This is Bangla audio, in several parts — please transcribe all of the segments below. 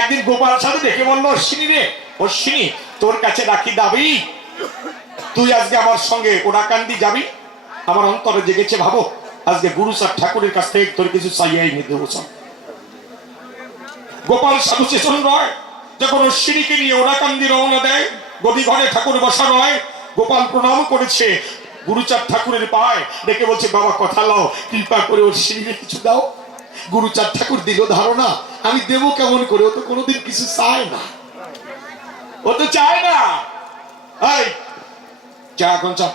একদিন গোপাল সাধু দেখে বললো, অশ্বিনী রে অশ্বিনী, তোর কাছে রাখি দাবি, তুই আজকে আমার সঙ্গে ওরাকান্দি যাবি। আমার অন্তরে জেগেছে, ভাবো আজকে গুরুচাঁদ ঠাকুরের কাছ থেকে তোর কিছু চাইয়াই নিতে বসা। গোপাল সাধু চেতন রয় যখন অশ্বিনীকে নিয়ে ওরাকান্দি রওনা দেয়, গদি ঘরে ঠাকুর বসা রয়, গোপাল প্রণাম করেছে গুরুচাঁদ ঠাকুরের পায়, ডেকে বলছে, বাবা কথা লাও, কৃপা করে অশ্বিনীকে কিছু দাও। গুরুচাঁদ ঠাকুর দিল ধারণা, আমি দেবো কেমন করে, ও তো কোনোদিন কিছু চায় না, ও তো চায় না। এই চা এখন চা।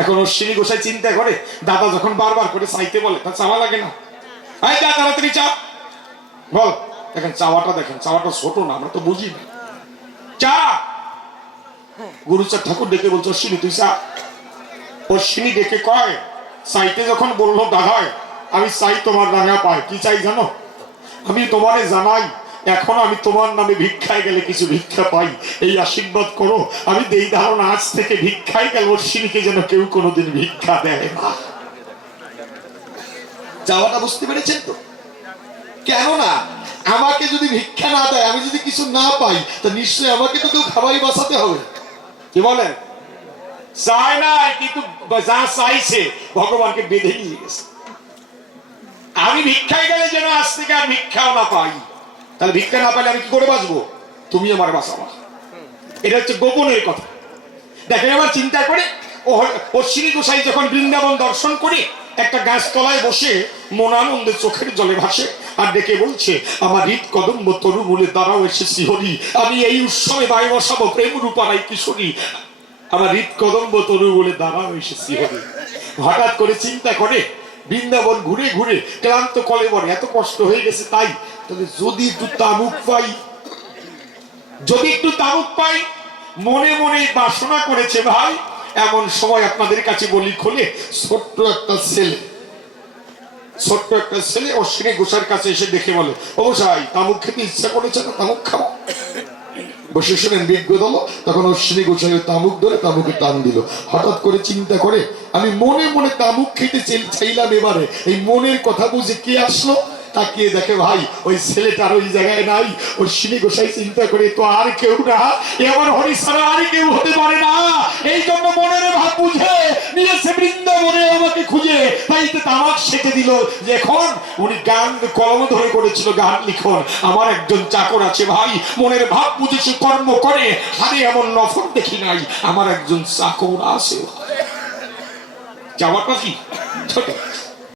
এখন অশ্বিনী গোসাই চিন্তা করে, দাদা যখন বারবার করে চাইতে বলে, তা চাওয়া লাগে না। এই চা তাড়াতাড়ি চা বল। দেখেন চাওয়াটা, দেখেন চাওয়াটা ছোট না, আমরা তো বুঝি না। চা। গুরুচাঁদ ঠাকুর ডেকে বলছে, অশ্বিনী তুই চা। অশ্বিনী ডেকে কয়, চাইতে যখন বললো দাদায়, আমি চাই তোমার রাঙা পায়, কি চাই জানো? আমি তোমারে জানাই, এখন আমি তোমার নামে ভিক্ষায় গেলে কিছু ভিক্ষা পাই, এই আশীর্বাদ করো। আমি দেই ধারণা, আজ থেকে ভিক্ষায় গেল অশ্বিনীকে যেন কেউ কোনোদিন ভিক্ষা দেয় না। যাওয়াটা বুঝতে পেরেছেন তো? কেননা আমাকে যদি ভিক্ষা না দেয়, আমি যদি কিছু না পাই, তো নিশ্চয়ই আমাকে তো কেউ খাবাই বাঁচাতে হবে। কি বলেন? চায় না, কিন্তু যা চাইছে ভগবানকে বেঁধে নিয়ে গেছে। আমি ভিক্ষায় গেলে যেন আজ থেকে আর ভিক্ষাও না পাই, তাহলে ভিক্ষা না পাইলে আমি কি করে বাঁচবো? তুমি আমার বাঁচাবা। এটা হচ্ছে গোপনের কথা। দেখেন আবার চিন্তা করে, অশ্বিনী গোসাই যখন বৃন্দাবন দর্শন করে একটা গাছ তলায় বসে মনানন্দে চোখের জলে ভাসে আর ডেকে বলছে, আমার হৃদ কদম্ব তরু মূলে দাঁড়াও এসেছি হরি, আমি এই উৎসবে বায়ু বসাবো প্রেম রূপারাই কিশোরী, আমার হৃদ কদম্ব তরু বলে দাঁড়াও এসেছি হরি। হঠাৎ করে চিন্তা করে, বৃন্দাবন ঘুরে ঘুরে ক্লান্ত কলেবরে এত কষ্ট হয়ে গেছে, তাই তাহলে যদি একটু তাবুক পাই, যদি একটু তাবুক পাই, মনে মনে বাসনা করেছে ভাই। এমন সময় আপনাদের কাছে বলি খুলে, ছোট্ট একটা ছেলে অশ্বিনী গোসার কাছে এসে দেখে বলে, ও গোসাই তামুক খেতে ইচ্ছা করেছে না, তামুক খাওয়া। বসে শুনেন বিজ্ঞ দল, তখন অশ্বিনী গোসাই তামুক ধরে তামুকে টান দিল। হঠাৎ করে চিন্তা করে, আমি মনে মনে তামুক খেতে চাইলাম, এবারে এই মনের কথা বুঝে কে আসলো, তাকিয়ে দেখে ভাই ওই ছেলেটার ওই জায়গায় নাই। অশ্বিনী গোসাই চিন্তা করে, তো আর কেউ না, এমন হরি ছাড়া আর কেউ হতে পারে না। এই জন্য মনের ভাব বুঝে নিয়েছে বৃন্দাবনে আমাকে খুঁজে, তাই তো তামাক সেটে দিল। এখন উনি গান কলম ধরে করেছিল, গান লিখন। আমার একজন চাকর আছে ভাই, মনের ভাব বুঝেছে, কর্ম করে, হারে এমন নফর দেখি নাই। আমার একজন চাকর আছে। যাওয়াটা কি ছোট,